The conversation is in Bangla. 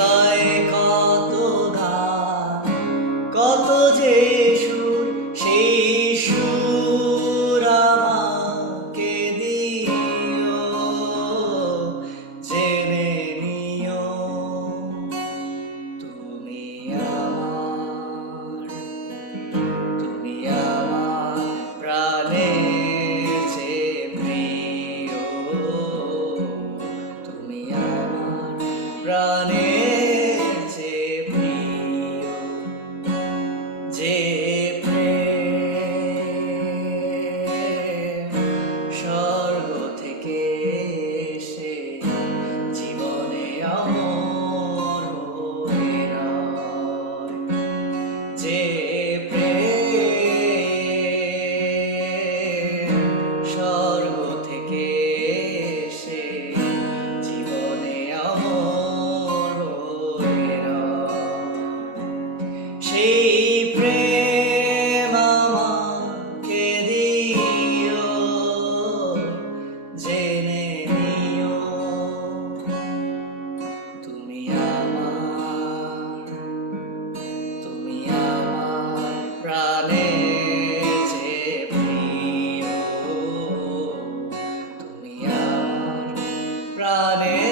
হৃদয়ে কত গান, কত যে সুর, সেই সুর আমাকে দিও, জেনে নিও তুমি আমার, তুমি আমার প্রাণের চেয়ে প্রিয়, তুমি আমার প্রাণের চেয়ে প্রিয়। যে প্রেম স্বর্গ থেকে এসে জীবনে অমর হয়ে রয়, যে প্রেম স্বর্গ থেকে এসে জীবনে অমর হয়ে রয়, সেই প্রেম আমাকে দিও, জেনে নিও তুমি আমার, তুমি আমার প্রাণের চেয়ে প্রিয়, তুমি আমার প্রাণের